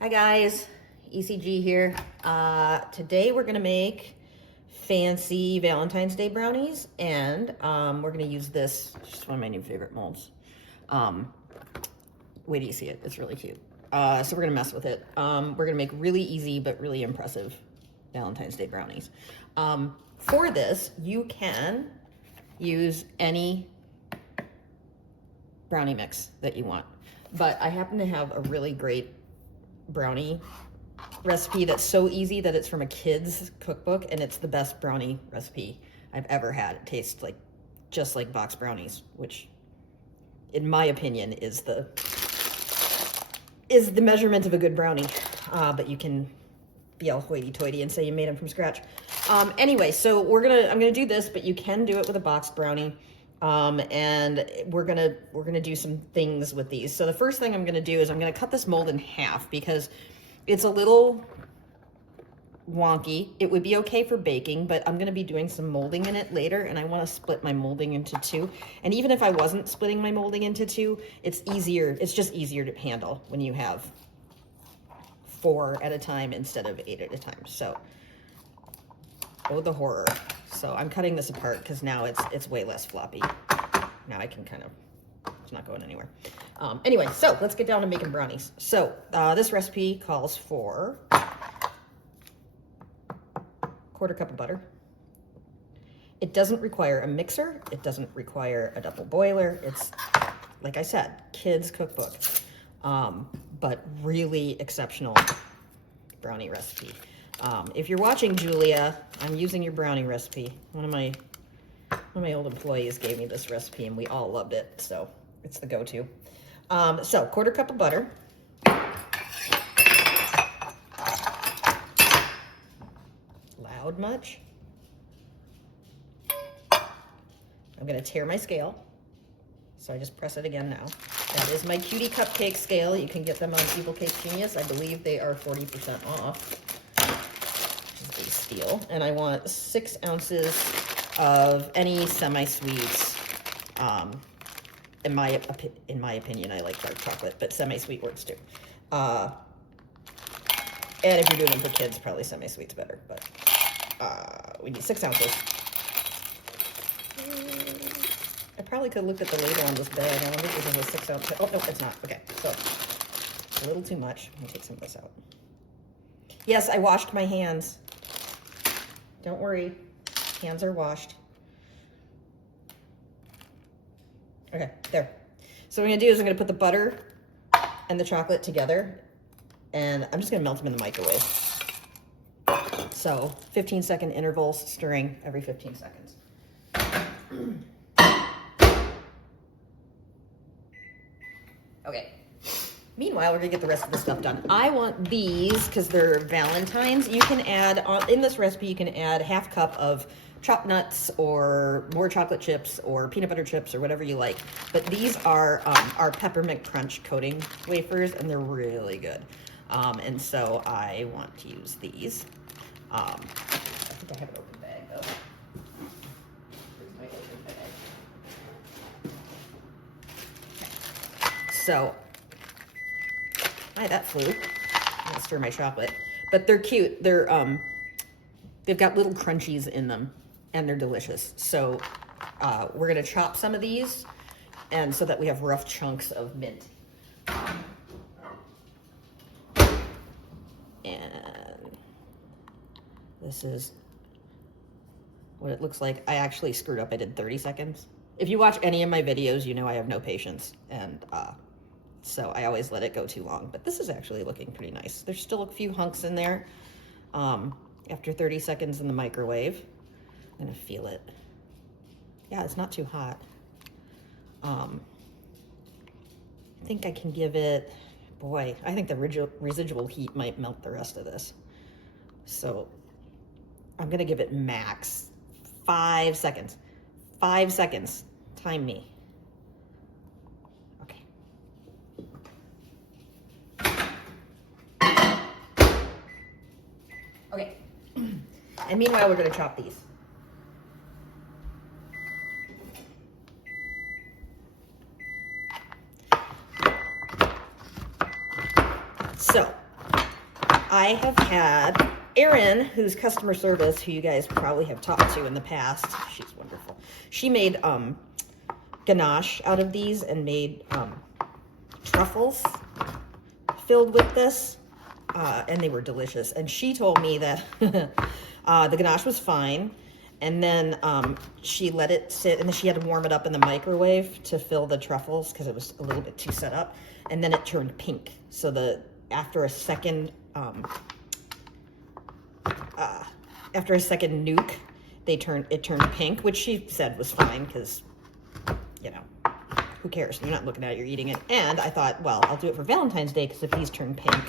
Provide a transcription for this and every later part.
Hi guys, ECG here. Today we're gonna make fancy Valentine's Day brownies, and we're gonna use this. It's just one of my new favorite molds. Wait till you see it. It's really cute. So we're gonna mess with it. We're gonna make really easy but really impressive Valentine's Day brownies. For this, you can use any brownie mix that you want, but I happen to have a really great brownie recipe that's so easy that it's from a kid's cookbook, and it's the best brownie recipe I've ever had. It tastes like just like box brownies, which in my opinion is the measurement of a good brownie. But you can be all hoity-toity and say you made them from scratch. Anyway, so I'm gonna do this, but you can do it with a boxed brownie. And we're gonna do some things with these. So the first thing I'm gonna do is I'm gonna cut this mold in half because it's a little wonky. It would be okay for baking, but I'm gonna be doing some molding in it later, and I want to split my molding into two. And even if I wasn't splitting my molding into two, it's just easier to handle when you have 4 at a time instead of 8 at a time. So, oh, the horror. So I'm cutting this apart because now it's way less floppy. Now I can it's not going anywhere. Anyway, so let's get down to making brownies. So this recipe calls for 1/4 cup of butter. It doesn't require a mixer. It doesn't require a double boiler. It's, like I said, kids' cookbook, but really exceptional brownie recipe. If you're watching, Julia, I'm using your brownie recipe. One of my old employees gave me this recipe, and we all loved it, so it's the go-to. So 1/4 cup of butter. Loud much? I'm gonna tear my scale, so I just press it again now. That is my cutie cupcake scale. You can get them on Evil Cake Genius. I believe they are 40% off. Steal, and I want 6 ounces of any semi-sweets. In my opinion, I like dark chocolate, but semi-sweet works too. And if you're doing them for kids, probably semi-sweet's better. But we need 6 ounces. I probably could have looked at the label on this bag. I wonder if this is a 6 ounce. Oh no, it's not. Okay, so a little too much. Let me take some of this out. Yes, I washed my hands. Don't worry, hands are washed. Okay, there. So what I'm gonna do is I'm gonna put the butter and the chocolate together, and I'm just gonna melt them in the microwave. So 15-second intervals, stirring every 15 seconds. Okay. Meanwhile, we're gonna get the rest of the stuff done. I want these, because they're Valentines, you can add, in this recipe, you can add 1/2 cup of chopped nuts or more chocolate chips or peanut butter chips or whatever you like. But these are our peppermint crunch coating wafers, and they're really good. And so I want to use these. I think I have an open bag though. Here's my open bag. So, hi, that flew. I'm gonna stir my chocolate. But they're cute. They've got little crunchies in them, and they're delicious. So we're gonna chop some of these, and so that we have rough chunks of mint. And this is what it looks like. I actually screwed up. I did 30 seconds. If you watch any of my videos, you know I have no patience, and so I always let it go too long. But this is actually looking pretty nice. There's still a few hunks in there. After 30 seconds in the microwave, I'm gonna feel it. Yeah, it's not too hot. I think I can give it, boy, I think the residual heat might melt the rest of this. So I'm gonna give it max 5 seconds. 5 seconds. Time me. Okay, and meanwhile, we're gonna chop these. So I have had Erin, who's customer service, who you guys probably have talked to in the past. She's wonderful. She made ganache out of these and made truffles filled with this, and they were delicious. And she told me that the ganache was fine, and then she let it sit, and then she had to warm it up in the microwave to fill the truffles because it was a little bit too set up, and then it turned pink. So after a second nuke, it turned pink, which she said was fine because, you know, who cares? You're not looking at it, you're eating it. And I thought, well, I'll do it for Valentine's Day because if these turn pink,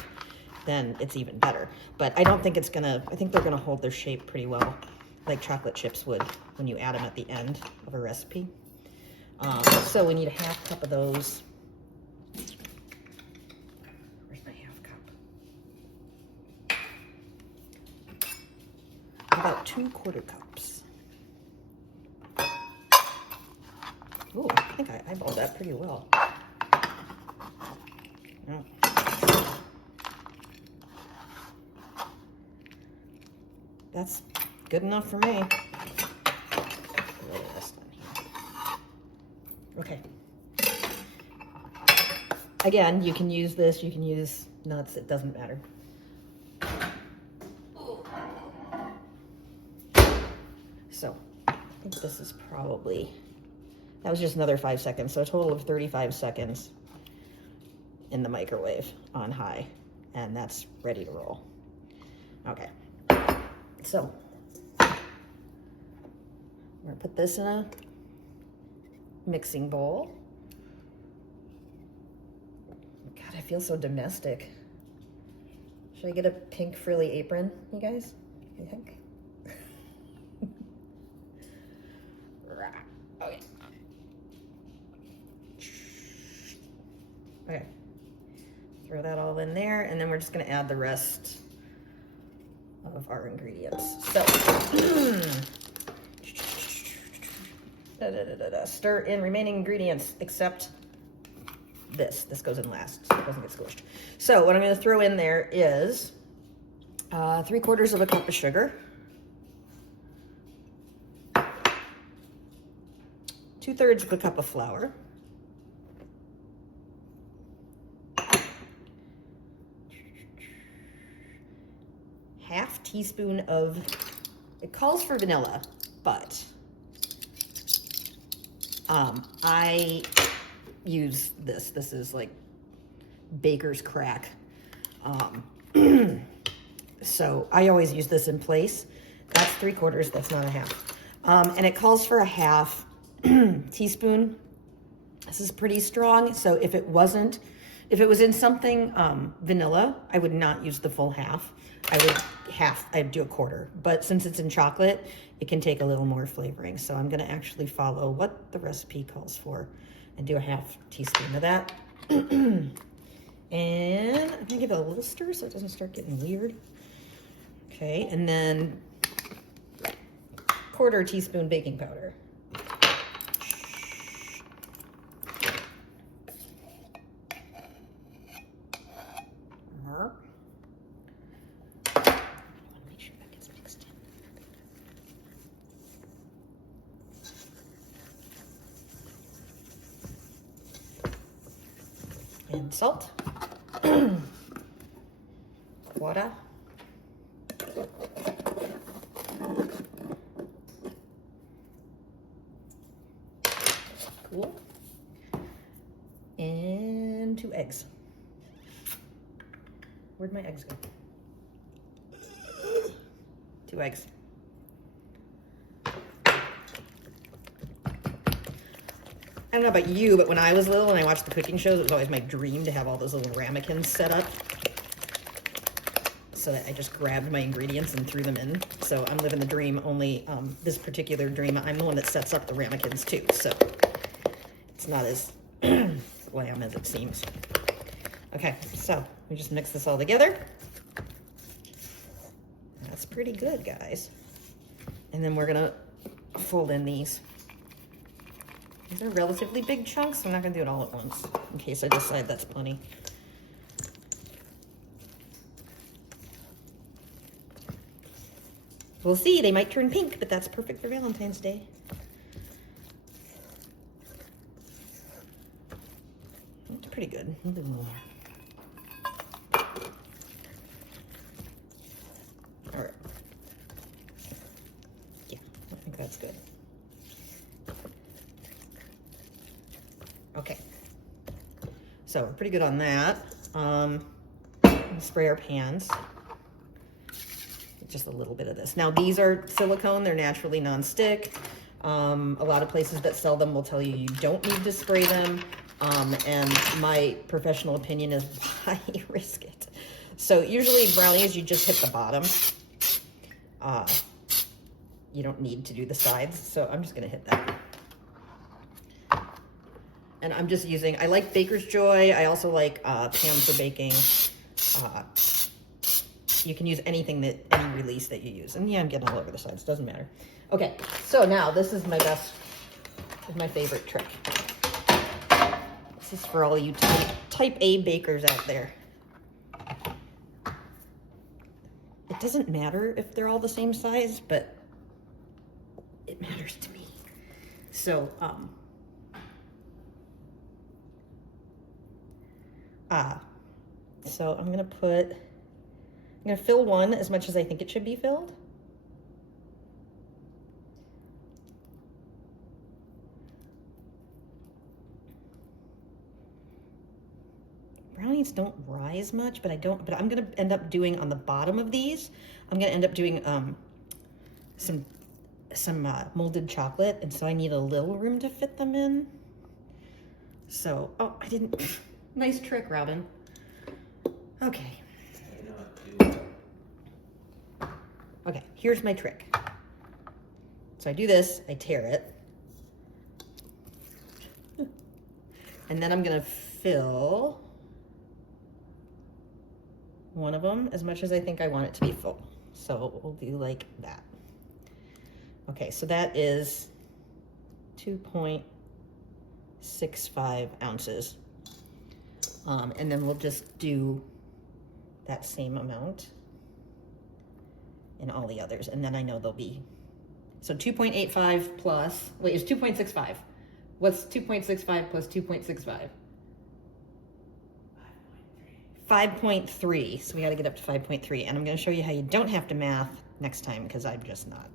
then it's even better. But I don't think I think they're gonna hold their shape pretty well, like chocolate chips would when you add them at the end of a recipe. So we need a half cup of those. Where's my half cup? About 2/4 cups. Ooh, I think I eyeballed that pretty well. Yeah. That's good enough for me. Okay. Again, you can use this, you can use nuts, it doesn't matter. So, I think this is probably, that was just another 5 seconds, so a total of 35 seconds in the microwave on high, and that's ready to roll. Okay, so I'm gonna put this in a mixing bowl. God, I feel so domestic. Should I get a pink frilly apron, you guys? You think? Okay. Okay. Throw that all in there, and then we're just gonna add the rest of our ingredients. So, stir in remaining ingredients except this. This goes in last, so it doesn't get squished. So what I'm going to throw in there is 3/4 of a cup of sugar, 2/3 of a cup of flour, half teaspoon of, it calls for vanilla, but I use this. This is like baker's crack. So I always use this in place. That's 3/4, that's not a half. And it calls for a half teaspoon. This is pretty strong. So if it was in something vanilla, I would not use the full half. I'd do a 1/4. But since it's in chocolate, it can take a little more flavoring. So I'm gonna actually follow what the recipe calls for and do a half teaspoon of that. And I'm gonna give it a little stir so it doesn't start getting weird. Okay, and then 1/4 teaspoon baking powder. Make sure that gets mixed in. And salt. Water. Cool. And 2 eggs. Where'd my eggs go? 2 eggs. I don't know about you, but when I was little and I watched the cooking shows, it was always my dream to have all those little ramekins set up. So that I just grabbed my ingredients and threw them in. So I'm living the dream, only this particular dream, I'm the one that sets up the ramekins too. So it's not as glam as it seems. Okay, so we just mix this all together. That's pretty good, guys. And then we're gonna fold in these. These are relatively big chunks, so I'm not gonna do it all at once, in case I decide that's plenty. We'll see, they might turn pink, but that's perfect for Valentine's Day. It's pretty good. A little bit more. All right. Yeah, I think that's good. Okay. So we're pretty good on that. Spray our pans. Just a little bit of this. Now these are silicone, they're naturally non-stick. A lot of places that sell them will tell you you don't need to spray them. And my professional opinion is why risk it? So usually brownies, you just hit the bottom. You don't need to do the sides. So I'm just gonna hit that. And I'm just using, I like Baker's Joy. I also like Pan for baking. You can use any release that you use. And yeah, I'm getting all over the sides, doesn't matter. Okay, so now this is my favorite trick. This is for all you type A bakers out there. It doesn't matter if they're all the same size, but it matters to me. So, so I'm gonna fill one as much as I think it should be filled. Brownies don't rise much, but I'm gonna end up doing on the bottom of these, I'm gonna end up doing some molded chocolate, and so I need a little room to fit them in. So, oh, I didn't, nice trick, Robin. Okay. Okay, here's my trick. So I do this, I tear it. And then I'm gonna fill one of them as much as I think I want it to be full. So we'll do like that. Okay, so that is 2.65 ounces. And then we'll just do that same amount in all the others. And then I know they'll be, so 2.85 plus, wait, it's 2.65. What's 2.65 plus 2.65? 5.3. So we got to get up to 5.3. And I'm going to show you how you don't have to math next time, because I'm just not.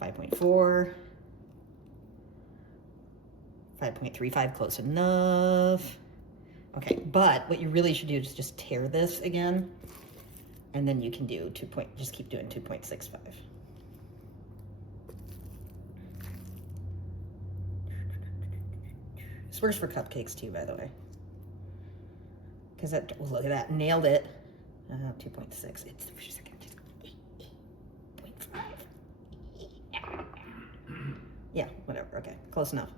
5.4. 5.35, close enough. Okay, but what you really should do is just tear this again, and then you can do just keep doing 2.65. This works for cupcakes too, by the way. Because that, well, look at that, nailed it. 2.6, it's the first second. 8.5. Yeah, whatever, okay, close enough.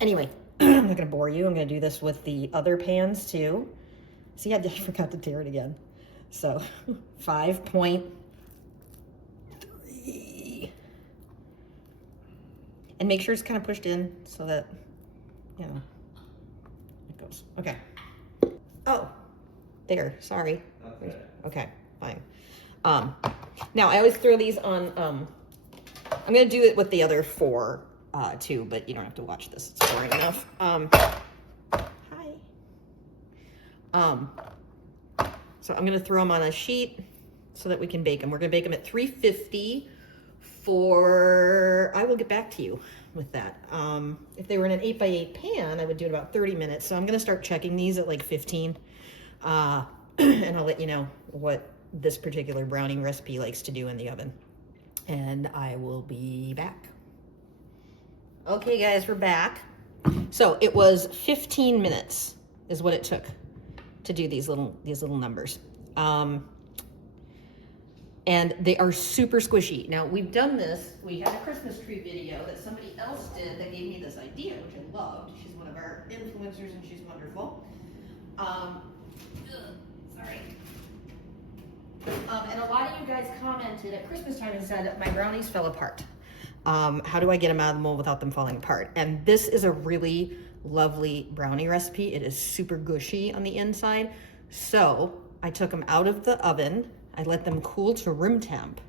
Anyway, I'm not gonna bore you. I'm gonna do this with the other pans too. See, I forgot to tear it again. So 5.3. And make sure it's kind of pushed in so that, you know, it goes. Okay. Oh, there, sorry. Okay, fine. Now I always throw these on, I'm gonna do it with the other 4 too, but you don't have to watch this. It's boring enough. Hi. So I'm gonna throw them on a sheet so that we can bake them. We're gonna bake them at 350 for, I will get back to you with that. If they were in an 8x8 pan, I would do it about 30 minutes. So I'm gonna start checking these at like 15. And I'll let you know what this particular brownie recipe likes to do in the oven. And I will be back. Okay guys, we're back. So it was 15 minutes is what it took to do these little numbers. And they are super squishy. Now we've done this, we had a Christmas tree video that somebody else did that gave me this idea, which I loved. She's one of our influencers and she's wonderful. Sorry. And a lot of you guys commented at Christmas time and said, my brownies fell apart. How do I get them out of the mold without them falling apart? And this is a really lovely brownie recipe. It is super gushy on the inside. So I took them out of the oven. I let them cool to room temp,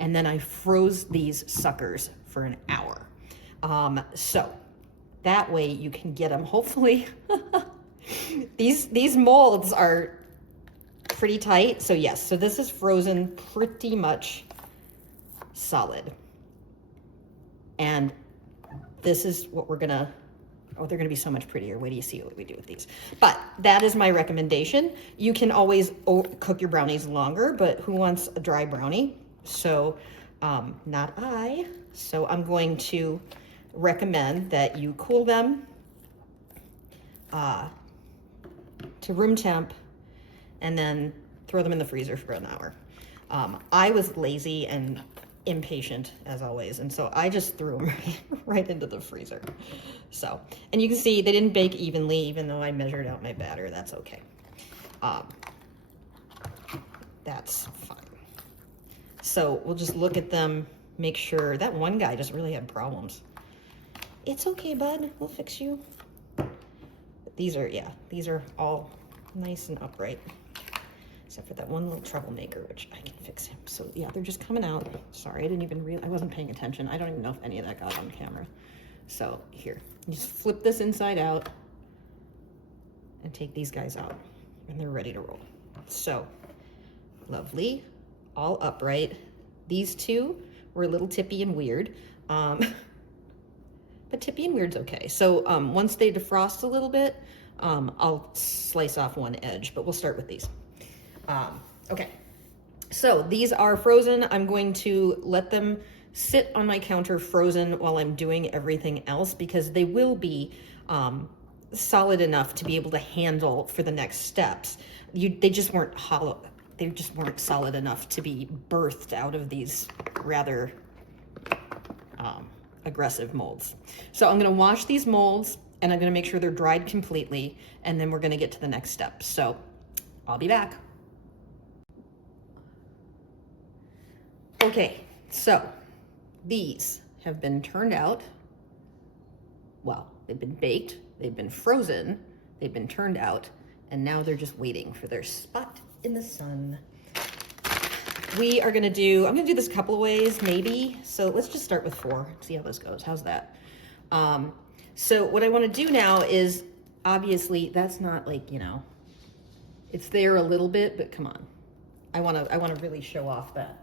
and then I froze these suckers for an hour. So that way you can get them, hopefully. These molds are pretty tight. So yes, so this is frozen pretty much solid. And this is what we're gonna, oh, they're gonna be so much prettier. Wait till you see what we do with these. But that is my recommendation. You can always cook your brownies longer, but who wants a dry brownie? So not I. So I'm going to recommend that you cool them to room temp and then throw them in the freezer for an hour. I was lazy and impatient as always, and so I just threw them right into the freezer. So, and you can see they didn't bake evenly, even though I measured out my batter. That's okay. That's fine. So we'll just look at them, make sure. That one guy just really had problems. It's okay, bud. We'll fix you. These are, yeah, these are all nice and upright, except for that one little troublemaker, which I can fix him. So yeah, they're just coming out. Sorry, I didn't even realize, I wasn't paying attention. I don't even know if any of that got on camera. So here, you just flip this inside out and take these guys out, and they're ready to roll. So lovely, all upright. These two were a little tippy and weird. But tippy and weird's okay. So once they defrost a little bit, I'll slice off one edge, but we'll start with these. Okay, so these are frozen. I'm going to let them sit on my counter frozen while I'm doing everything else, because they will be solid enough to be able to handle for the next steps. They just weren't hollow. They just weren't solid enough to be birthed out of these rather aggressive molds. So I'm going to wash these molds, and I'm going to make sure they're dried completely, and then we're going to get to the next step. So I'll be back. Okay, so these have been turned out. Well, they've been baked, they've been frozen, they've been turned out, and now they're just waiting for their spot in the sun. We are gonna do, I'm gonna do this a couple of ways, maybe. So let's just start with 4, see how this goes. How's that? So what I wanna do now is, obviously that's not like, you know, it's there a little bit, but come on. I wanna really show off that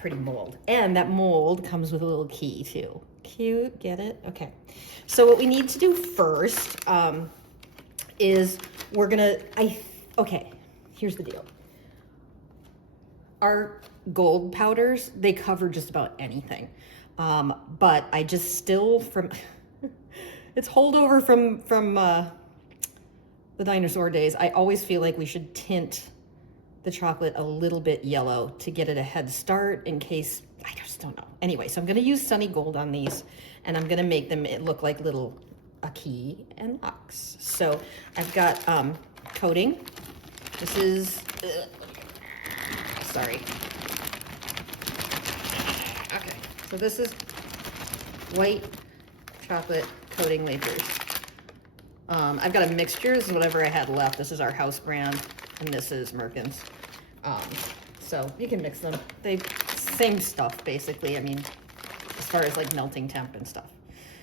pretty mold. And that mold comes with a little key too. Cute, get it? Okay. So what we need to do first is we're gonna, okay, here's the deal. Our gold powders, they cover just about anything. But I just still, from, it's holdover from the dinosaur days. I always feel like we should tint the chocolate a little bit yellow to get it a head start in case, I just don't know. Anyway, so I'm gonna use Sunny Gold on these, and I'm gonna make them look like little key and locks. So I've got coating. This is, sorry. Okay, so this is white chocolate coating wafers. I've got a mixture. This is whatever I had left. This is our house brand, and this is Merkin's. So you can mix them. They same stuff basically. I mean, as far as like melting temp and stuff.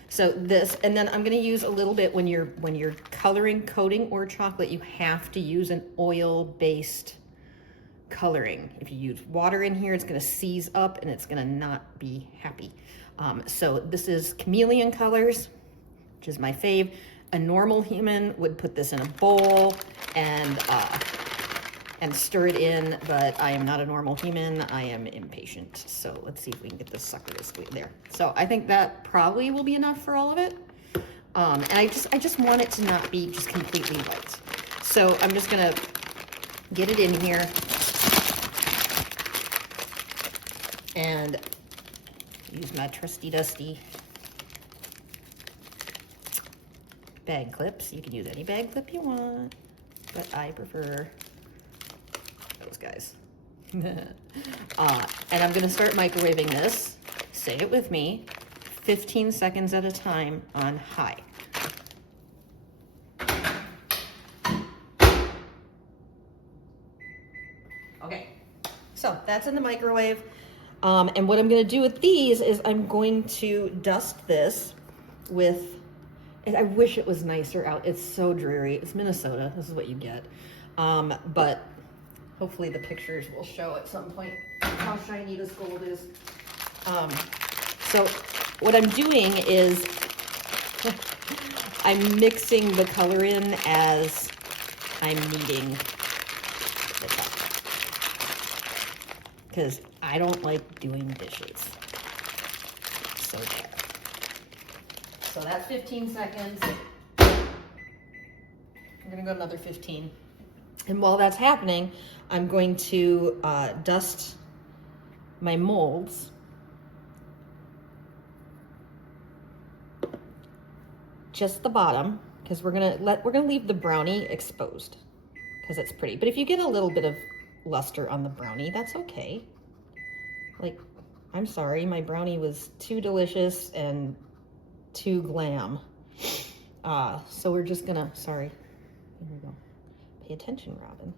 So this, and then I'm going to use a little bit when you're coloring, coating, or chocolate. You have to use an oil-based coloring. If you use water in here, it's going to seize up and it's going to not be happy. So this is Chameleon Colors, which is my fave. A normal human would put this in a bowl and stir it in, but I am not a normal human. I am impatient. So let's see if we can get this sucker to squeeze there. So I think that probably will be enough for all of it. And I just want it to not be just completely white. So I'm just gonna get it in here and use my trusty dusty bag clips. You can use any bag clip you want, but I prefer those guys. And I'm gonna start microwaving this, say it with me, 15 seconds at a time on high. Okay, so that's in the microwave. And what I'm gonna do with these is I'm going to dust this with, I wish it was nicer out. It's so dreary. It's Minnesota. This is what you get. But hopefully the pictures will show at some point how shiny this gold is. So what I'm doing is I'm mixing the color in as I'm kneading the top. Because I don't like doing dishes. So there. So that's 15 seconds. I'm gonna go another 15. And while that's happening, I'm going to dust my molds. Just the bottom, because we're gonna leave the brownie exposed because it's pretty. But if you get a little bit of luster on the brownie, that's okay. Like, I'm sorry, my brownie was too delicious and too glam. So we're just gonna, sorry, here we go. Pay attention, Robin.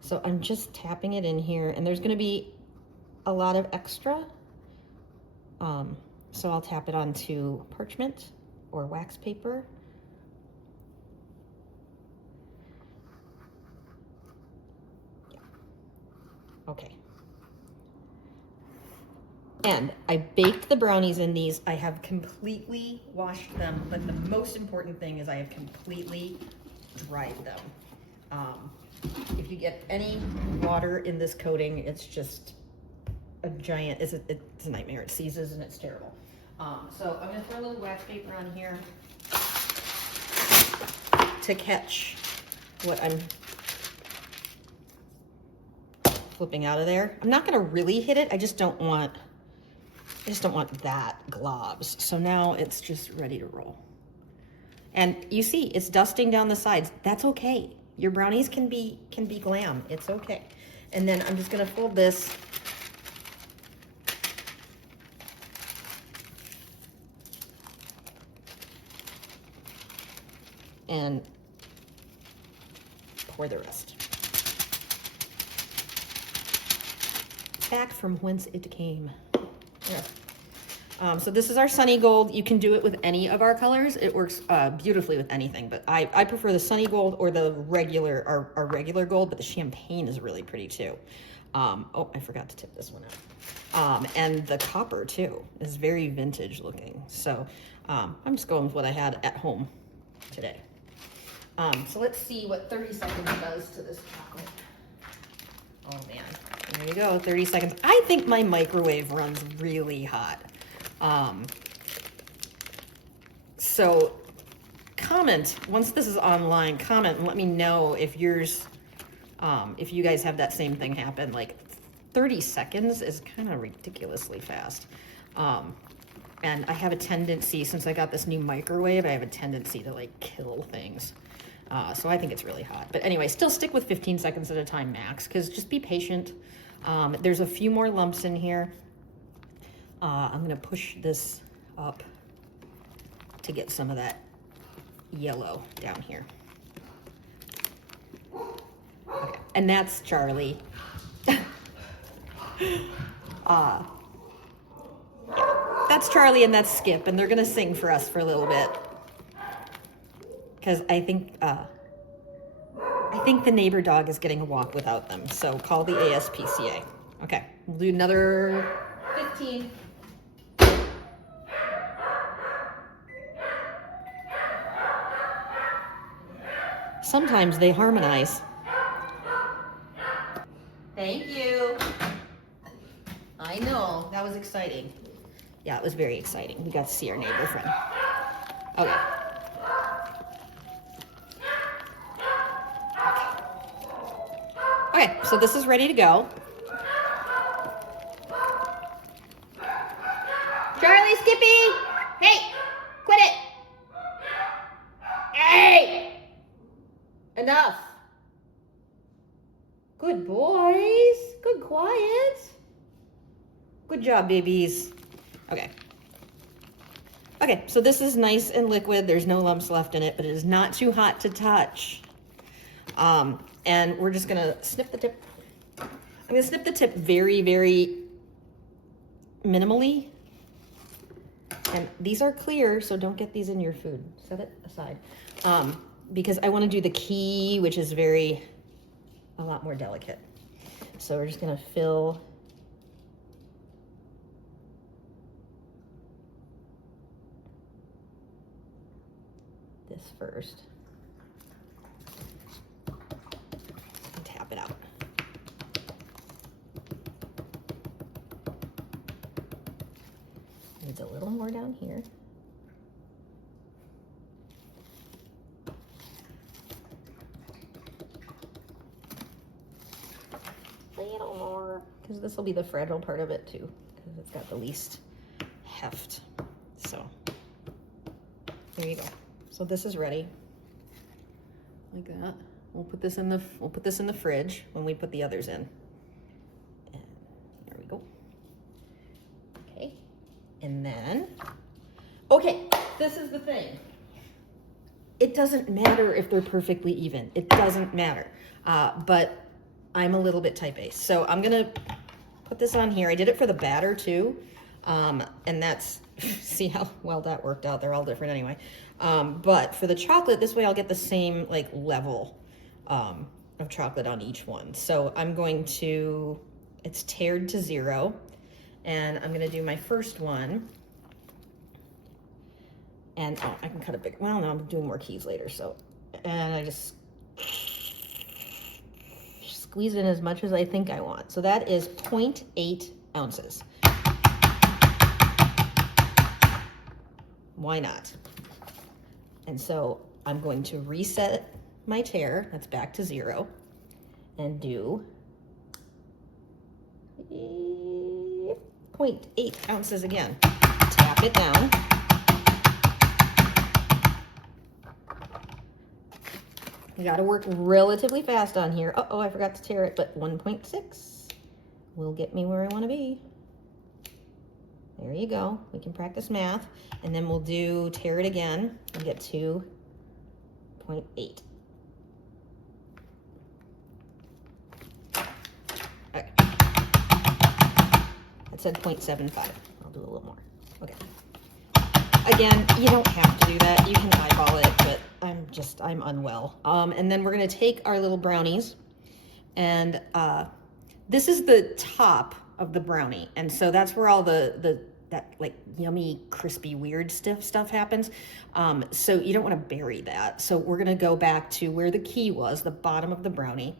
So I'm just tapping it in here, and there's gonna be a lot of extra. So I'll tap it onto parchment or wax paper. Yeah. Okay. And I baked the brownies in these. I have completely washed them, but the most important thing is I have completely dried them. If you get any water in this coating, it's just a giant, it's a nightmare. It seizes and it's terrible. So I'm gonna throw a little wax paper on here to catch what I'm flipping out of there. I'm not gonna really hit it. I just don't want that globs. So now it's just ready to roll. And you see, it's dusting down the sides. That's okay. Your brownies can be glam. It's okay. And then I'm just gonna fold this and pour the rest. Back from whence it came. Yeah. So this is our Sunny Gold. You can do it with any of our colors. It works beautifully with anything, but I prefer the Sunny Gold or the regular, our regular gold, but the champagne is really pretty too. Oh, I forgot to tip this one out. And the copper too is very vintage looking. So I'm just going with what I had at home today. So let's see what 30 seconds does to this chocolate. Oh man, there you go, 30 seconds. I think my microwave runs really hot. So comment, once this is online, comment and let me know if yours, if you guys have that same thing happen. Like 30 seconds is kind of ridiculously fast. And I have a tendency, since I got this new microwave, I have a tendency to like kill things. So I think it's really hot. But anyway, still stick with 15 seconds at a time max, because just be patient. There's a few more lumps in here. I'm gonna push this up to get some of that yellow down here. Okay. And that's Charlie. That's Charlie and that's Skip, and they're gonna sing for us for a little bit. Because I think the neighbor dog is getting a walk without them. So call the ASPCA. Okay, we'll do another 15. Sometimes they harmonize. Thank you. I know, that was exciting. Yeah, it was very exciting. We got to see our neighbor friend. Okay. Okay, so this is ready to go. Charlie, Skippy! Hey, quit it! Hey! Enough. Good boys. Good quiet. Good job, babies. Okay. Okay, so this is nice and liquid. There's no lumps left in it, but it is not too hot to touch. And we're just gonna snip the tip. I'm gonna snip the tip very, very minimally. And these are clear, so don't get these in your food. Set it aside. Because I want to do the key, which is a lot more delicate. So we're just gonna fill this first. And tap it out. Needs a little more down here. A little more, because this will be the fragile part of it too, because it's got the least heft. So there you go. So this is ready, like that. We'll put this in the fridge when we put the others in. And there we go. Okay, and then this is the thing. It doesn't matter if they're perfectly even. It doesn't matter. But I'm a little bit type A, so I'm gonna put this on here. I did it for the batter too, and that's see how well that worked out. They're all different anyway. But for the chocolate, this way I'll get the same like level of chocolate on each one. So I'm going to, it's tared to 0, and I'm gonna do my first one. And I can cut it big. Well, no, I'm doing more keys later. So, and I just squeeze in as much as I think I want. So that is 0.8 ounces. Why not? And so I'm going to reset my tare, that's back to 0, and do 0.8 ounces again. Tap it down. You gotta work relatively fast on here. Uh-oh, I forgot to tare it, but 1.6 will get me where I wanna be. There you go. We can practice math, and then we'll tare it again and get to 0.8. Okay. That said 0.75. I'll do a little more. Okay. Again, you don't have to do that. You can eyeball it, but I'm unwell. And then we're gonna take our little brownies, and this is the top of the brownie, and so that's where all that like yummy, crispy, weird stuff happens. So you don't want to bury that. So we're gonna go back to where the key was, the bottom of the brownie,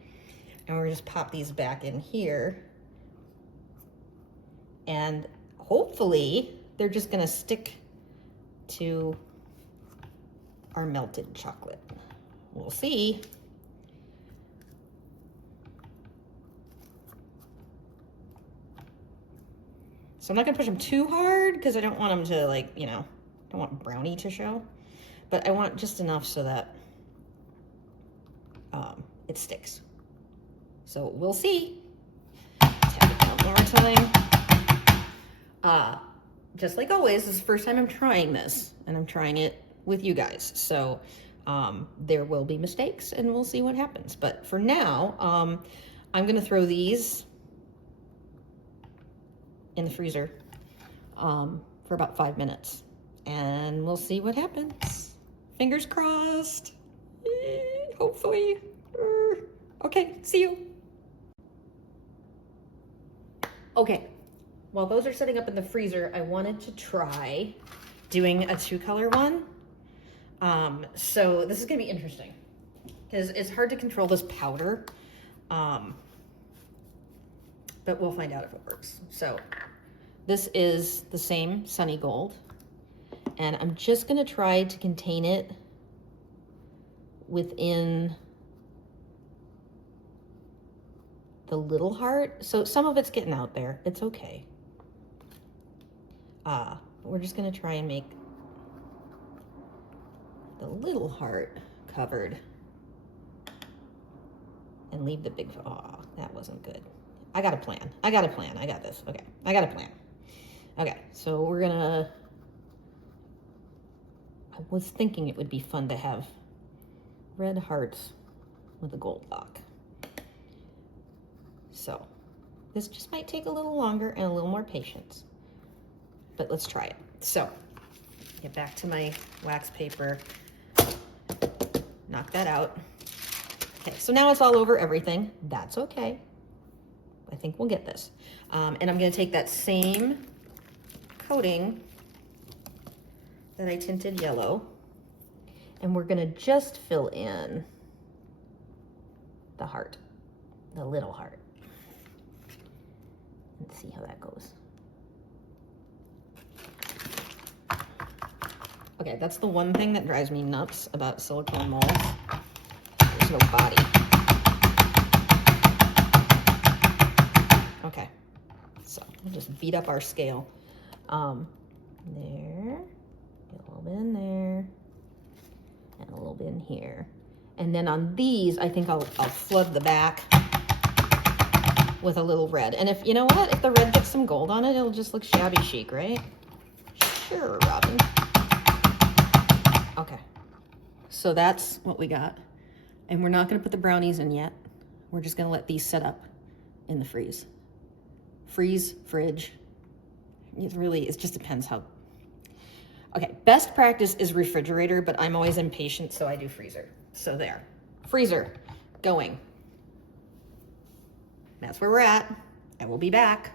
and we're just pop these back in here, and hopefully they're just gonna stick to our melted chocolate. We'll see. So I'm not gonna push them too hard because I don't want them to, like, you know, I don't want brownie to show, but I want just enough so that it sticks. So we'll see. Tap it down one more time. Just like always, this is the first time I'm trying this, and I'm trying it with you guys. So there will be mistakes, and we'll see what happens. But for now, I'm gonna throw these in the freezer for about 5 minutes, and we'll see what happens. Fingers crossed. Hopefully. Okay, see you. Okay, while those are setting up in the freezer, I wanted to try doing a 2-color one. So this is gonna be interesting because it's hard to control this powder, but we'll find out if it works. So this is the same Sunny Gold, and I'm just gonna try to contain it within the little heart. So some of it's getting out there, it's okay. We're just gonna try and make the little heart covered and leave the big, oh, that wasn't good. I got a plan. I got this. Okay, I got a plan. Okay, so we're gonna, I was thinking it would be fun to have red hearts with a gold lock. So This just might take a little longer and a little more patience, but let's try it. So, get back to my wax paper, knock that out. Okay, so now it's all over everything. That's okay. I think we'll get this. And I'm gonna take that same coating that I tinted yellow, and we're gonna just fill in the heart, the little heart. Let's see how that goes. Okay, that's the one thing that drives me nuts about silicone molds. There's no body. Okay, so we'll just beat up our scale. There, get a little bit in there, and a little bit in here. And then on these, I think I'll flood the back with a little red. And if, you know what, if the red gets some gold on it, it'll just look shabby chic, right? Sure, Robin. Okay, so that's what we got. And we're not gonna put the brownies in yet. We're just gonna let these set up in the freeze. Freeze, fridge. It just depends how. Okay, best practice is refrigerator, but I'm always impatient, so I do freezer. So there, freezer, going. That's where we're at. I will be back.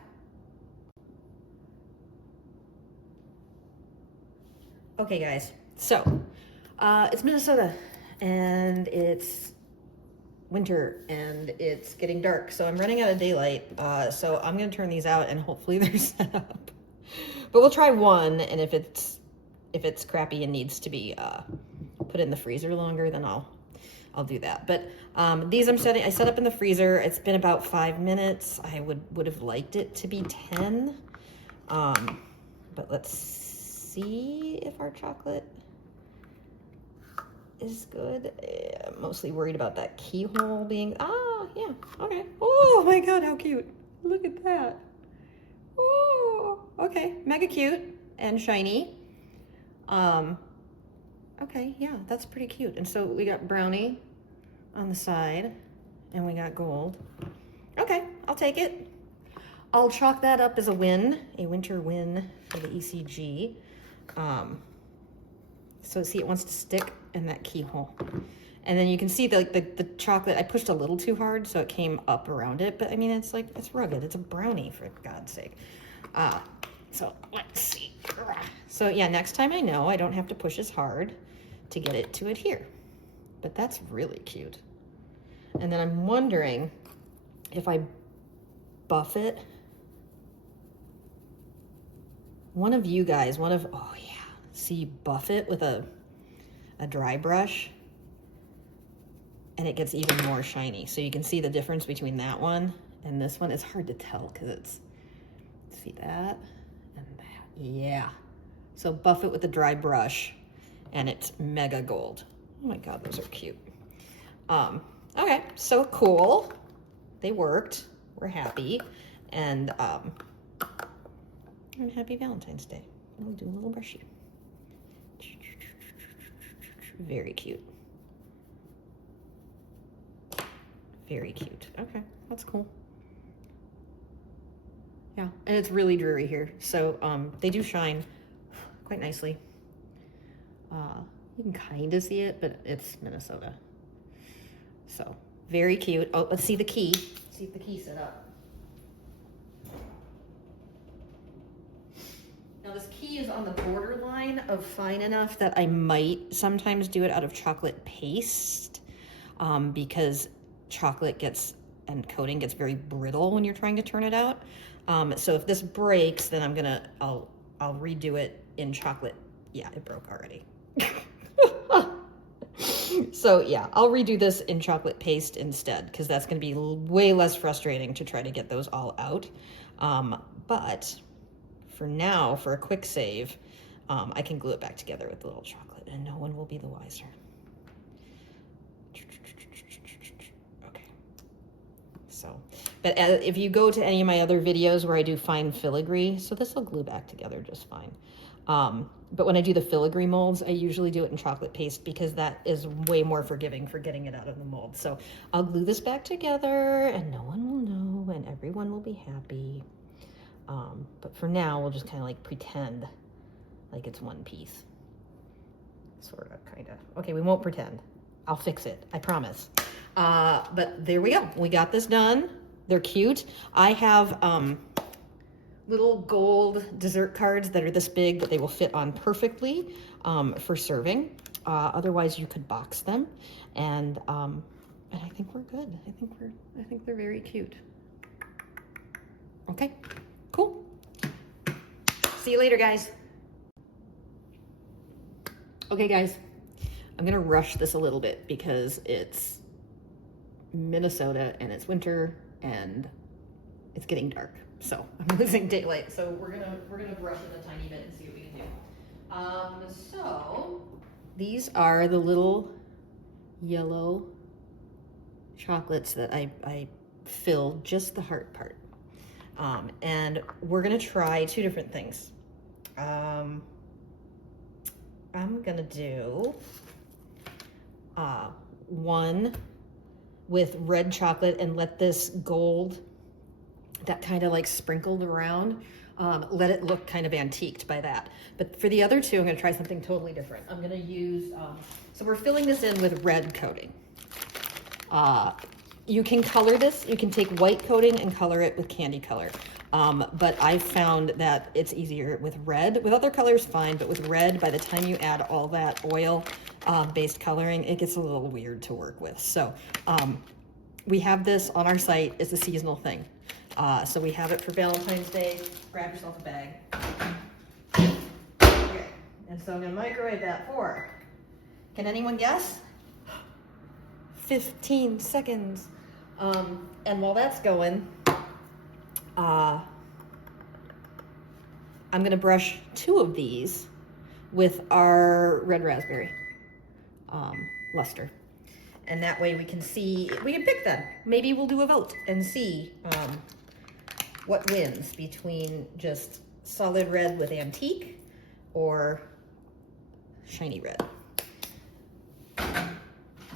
Okay, guys, so it's Minnesota, and it's winter, and it's getting dark, so I'm running out of daylight, so I'm gonna turn these out, and hopefully they're set up. But we'll try one, and if it's crappy and needs to be put in the freezer longer, then I'll do that. But these I set up in the freezer. It's been about 5 minutes. I would have liked it to be 10. But let's see if our chocolate is good. I'm mostly worried about that keyhole being, yeah, okay. Oh my God, how cute. Look at that. Oh, okay, mega cute and shiny. Okay, yeah, that's pretty cute. And so we got brownie on the side, and we got gold. Okay, I'll take it. I'll chalk that up as a win, a winter win for the ECG. So see, it wants to stick in that keyhole. And then you can see the chocolate, I pushed a little too hard, so it came up around it. But I mean, it's like, it's rugged. It's a brownie, for God's sake. So let's see. So yeah, next time I know I don't have to push as hard to get it to adhere. But that's really cute. And then I'm wondering if I buff it. One of you guys, oh yeah, see, buff it with a dry brush, and it gets even more shiny. So you can see the difference between that one and this one. It's hard to tell because it's, see that and that, yeah. So buff it with a dry brush, and it's mega gold. Oh my God, those are cute. Okay, so cool. They worked. We're happy. And happy Valentine's Day. We'll do a little brushy. Very cute. Very cute. Okay, that's cool. Yeah, and it's really dreary here. So they do shine quite nicely. You can kind of see it, but it's Minnesota. So very cute. Oh, let's see the key. See if the key's set up. Now this key is on the borderline of fine enough that I might sometimes do it out of chocolate paste, because chocolate and coating gets very brittle when you're trying to turn it out. So if this breaks, then I'll redo it in chocolate. Yeah, it broke already. So yeah, I'll redo this in chocolate paste instead, because that's going to be way less frustrating to try to get those all out. But for now, for a quick save, I can glue it back together with a little chocolate, and no one will be the wiser. Okay. So, but if you go to any of my other videos where I do fine filigree, so this will glue back together just fine. But when I do the filigree molds, I usually do it in chocolate paste because that is way more forgiving for getting it out of the mold. So I'll glue this back together and no one will know. and everyone will be happy. But for now, we'll just kind of like pretend like it's one piece. Sort of, kind of. Okay, we won't pretend. I'll fix it, I promise. But there we go. We got this done. They're cute. I have little gold dessert cards that are this big that they will fit on perfectly for serving. Otherwise, you could box them, and I think we're good. I think they're very cute. Okay, cool. See you later, guys. Okay, guys, I'm gonna rush this a little bit because it's Minnesota and it's winter and it's getting dark, so I'm losing daylight. So we're gonna brush it a tiny bit and see what we can do. So these are the little yellow chocolates that I filled just the heart part, and we're gonna try two different things. I'm gonna do one with red chocolate and let this gold that kind of like sprinkled around, let it look kind of antiqued by that. But for the other two, I'm gonna try something totally different. I'm gonna use, so we're filling this in with red coating. You can color this, you can take white coating and color it with candy color. But I've found that it's easier with red. With other colors, fine, but with red, by the time you add all that oil based coloring, it gets a little weird to work with. So we have this on our site. It's a seasonal thing. So we have it for Valentine's Day. Grab yourself a bag. Okay. And so I'm gonna microwave that for, can anyone guess? 15 seconds. And while that's going, I'm gonna brush two of these with our red raspberry luster. And that way we can see, we can pick them. Maybe we'll do a vote and see what wins between just solid red with antique or shiny red.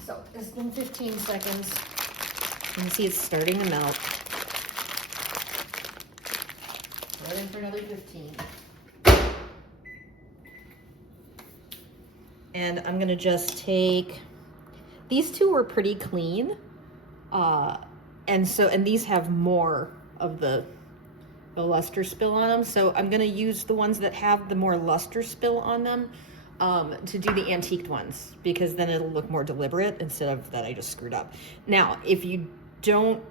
So it's been 15 seconds. You can see it's starting to melt. Right in for another 15. And I'm gonna just take, these two were pretty clean. And these have more of the luster spill on them. So I'm gonna use the ones that have the more luster spill on them to do the antiqued ones, because then it'll look more deliberate instead of that I just screwed up. Now, if you don't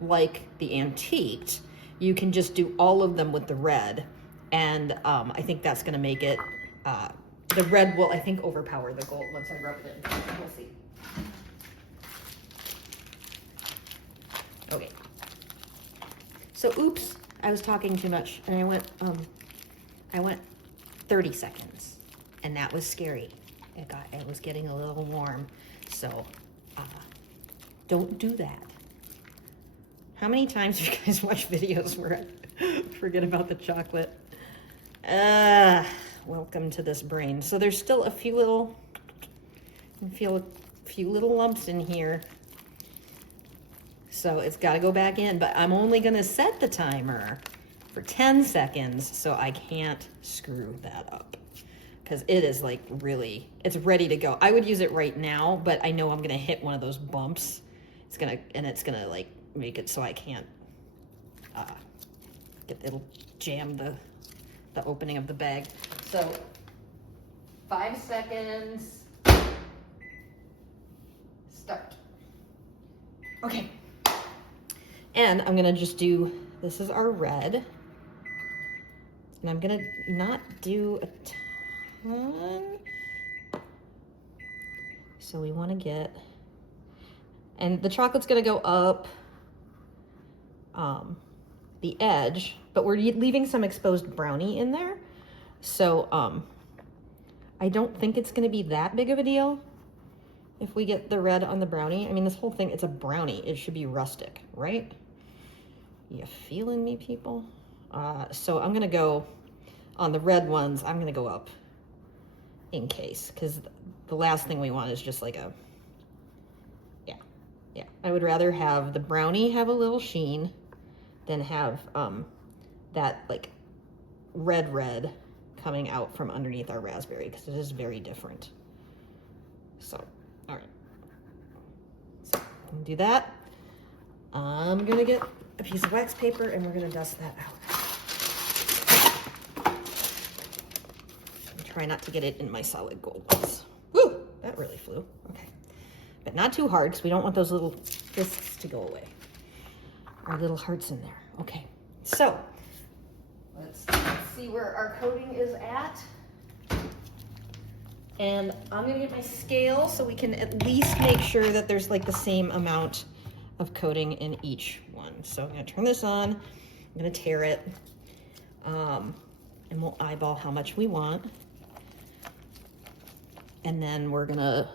like the antiqued, you can just do all of them with the red, and I think that's going to make it, the red will, I think, overpower the gold once I rub it in. We'll see. Okay. So, oops, I was talking too much, and I went 30 seconds, and that was scary. It was getting a little warm, so don't do that. How many times have you guys watched videos where I forget about the chocolate? Welcome to this brain. So there's still a few little, you can feel a few little lumps in here. So it's got to go back in, but I'm only going to set the timer for 10 seconds so I can't screw that up. Because it is like really, it's ready to go. I would use it right now, but I know I'm going to hit one of those bumps. It's going to like make it so I can't it'll jam the opening of the bag. So 5 seconds, start. Okay, and I'm gonna just do, this is our red, and I'm gonna not do a ton, so we want to get, and the chocolate's gonna go up the edge, but we're leaving some exposed brownie in there. So I don't think it's gonna be that big of a deal if we get the red on the brownie. I mean, this whole thing, it's a brownie. It should be rustic, right? You feeling me, people? So I'm gonna go, on the red ones, I'm gonna go up in case, because the last thing we want is just like a, yeah, Yeah, I would rather have the brownie have a little sheen than have that like red coming out from underneath our raspberry, because it is very different. So, all right. So, I'm gonna do that. I'm gonna get a piece of wax paper and we're gonna dust that out. And try not to get it in my solid gold ones. Woo! That really flew. Okay. But not too hard, because we don't want those little discs to go away. Our little hearts in there. Okay. So, let's see where our coating is at. And I'm gonna get my scale so we can at least make sure that there's like the same amount of coating in each one. So I'm gonna turn this on, I'm gonna tare it, and we'll eyeball how much we want. And then we're gonna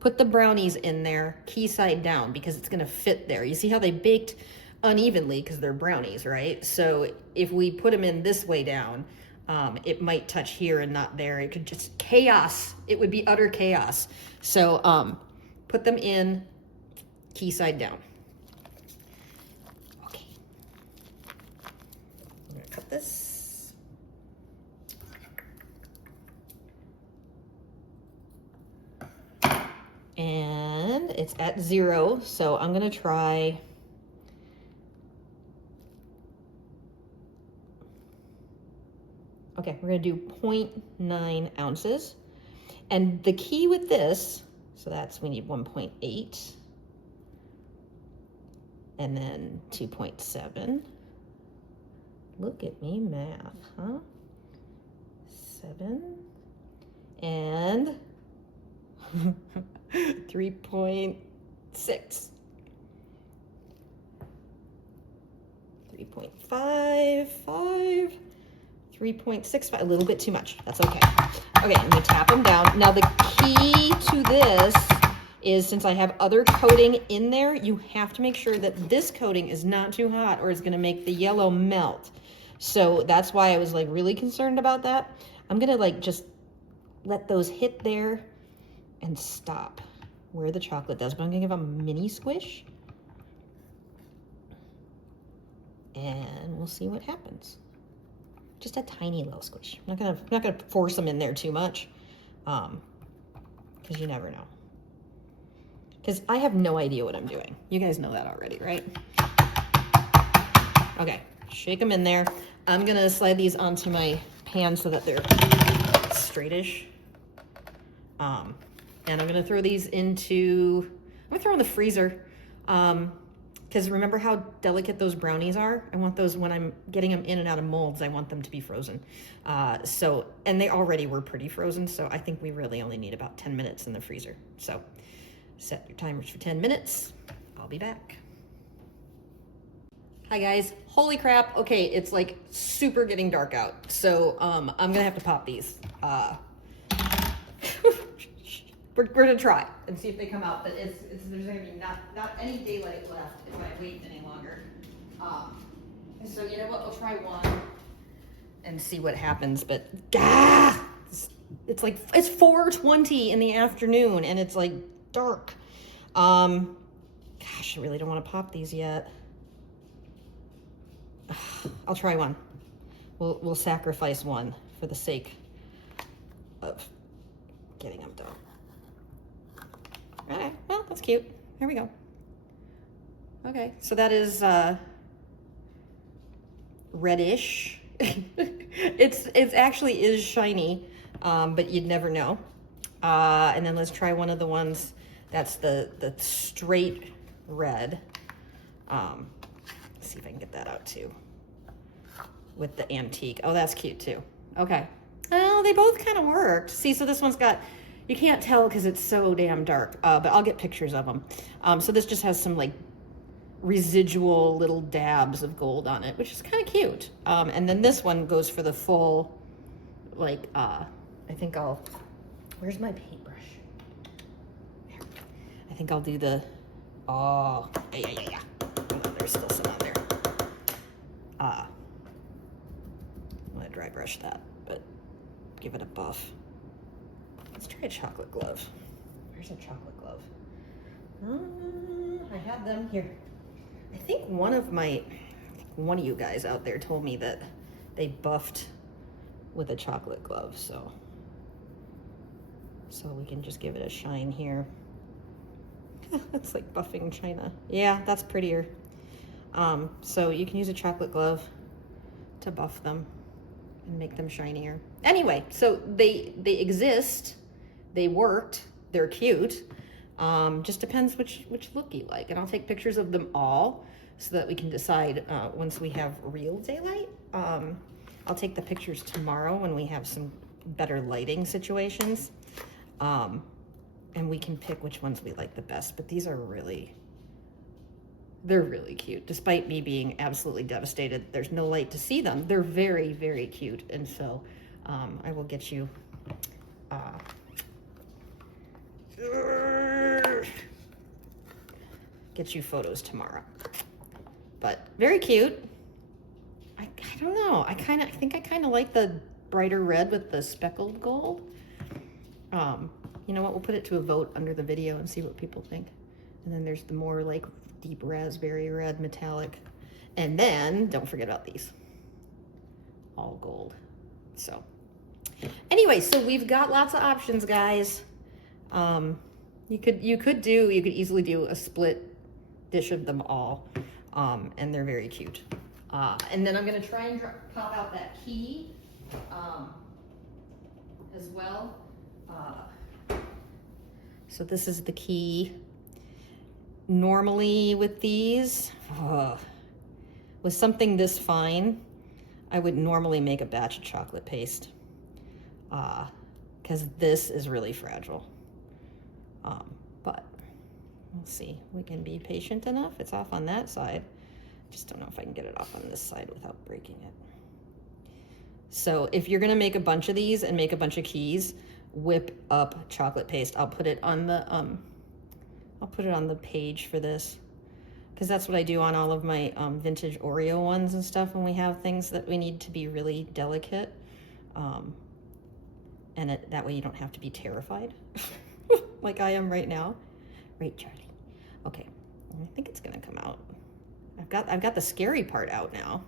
put the brownies in there key side down, because it's gonna fit there. You see how they baked unevenly because they're brownies, right? So if we put them in this way down, it might touch here and not there. It could just chaos. It would be utter chaos. So put them in key side down. Okay. I'm gonna cut this. And it's at 0, so I'm gonna try okay, we're gonna do 0.9 ounces. And the key with this, so that's, we need 1.8. And then 2.7. Look at me math, huh? 7. And 3.6. 3.55. 3.65, a little bit too much. That's okay. Okay, I'm gonna tap them down. Now the key to this is, since I have other coating in there, you have to make sure that this coating is not too hot or it's gonna make the yellow melt. So that's why I was like really concerned about that. I'm gonna like just let those hit there and stop where the chocolate does, but I'm gonna give them a mini squish. And we'll see what happens. Just a tiny little squish. I'm not gonna force them in there too much, because you never know. Because I have no idea what I'm doing. You guys know that already, right? Okay, shake them in there. I'm gonna slide these onto my pan so that they're straightish. And I'm gonna throw these into, I'm gonna throw in the freezer. Because remember how delicate those brownies are? I want those, when I'm getting them in and out of molds, I want them to be frozen. And they already were pretty frozen, so I think we really only need about 10 minutes in the freezer. So set your timers for 10 minutes. I'll be back. Hi guys, holy crap. Okay, it's like super getting dark out. So I'm gonna have to pop these. We're gonna try and see if they come out, but there's gonna be not any daylight left if I wait any longer. So you know what, we'll try one and see what happens, but it's like, it's 4:20 in the afternoon and it's like dark. Gosh, I really don't wanna pop these yet. I'll try one. We'll sacrifice one for the sake of getting them done. Okay, well, that's cute. Here we go. Okay, so that is reddish. It's actually is shiny, but you'd never know. And then let's try one of the ones that's the straight red. Let's see if I can get that out too. With the antique. Oh, that's cute too. Okay. Well, they both kind of worked. See, so this one's got, you can't tell because it's so damn dark, but I'll get pictures of them. So this just has some like residual little dabs of gold on it, which is kind of cute. And then this one goes for the full, like, I think where's my paintbrush? There. I think I'll do the, oh, yeah. Oh, there's still some on there. I'm gonna dry brush that, but give it a buff. Let's try a chocolate glove. Where's a chocolate glove? I have them here. I think one of you guys out there told me that they buffed with a chocolate glove, so we can just give it a shine here. That's like buffing china. Yeah, that's prettier. So you can use a chocolate glove to buff them and make them shinier. Anyway, so they exist, they worked, they're cute. Just depends which look you like, and I'll take pictures of them all so that we can decide once we have real daylight. I'll take the pictures tomorrow when we have some better lighting situations, and we can pick which ones we like the best. But these are they're really cute, despite me being absolutely devastated. There's no light to see them. They're very, very cute, and so I will get you photos tomorrow. But very cute. I don't know. I think I kind of like the brighter red with the speckled gold. You know what? We'll put it to a vote under the video and see what people think. And then there's the more like deep raspberry red metallic. And then don't forget about these. All gold. So anyway, so we've got lots of options, guys. You could easily do a split dish of them all, and they're very cute. And then I'm gonna try and pop out that key as well. So this is the key. Normally with these, with something this fine, I would normally make a batch of chocolate paste, because this is really fragile. But we'll see. We can be patient enough. It's off on that side. Just don't know if I can get it off on this side without breaking it. So if you're gonna make a bunch of these and make a bunch of keys, whip up chocolate paste. I'll put it on the page for this, because that's what I do on all of my vintage Oreo ones and stuff when we have things that we need to be really delicate. And that way you don't have to be terrified like I am right now. Right, Charlie? Okay, I think it's gonna come out. I've got the scary part out now.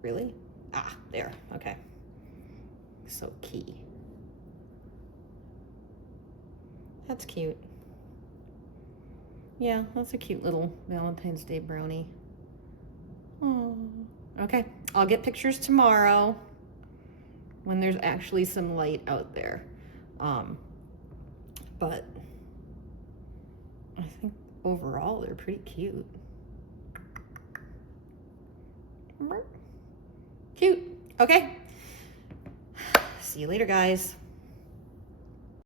Really? Ah, there, okay. So key. That's cute. Yeah, that's a cute little Valentine's Day brownie. Oh, okay. I'll get pictures tomorrow when there's actually some light out there. But I think overall they're pretty cute. Cute. Okay. See you later, guys.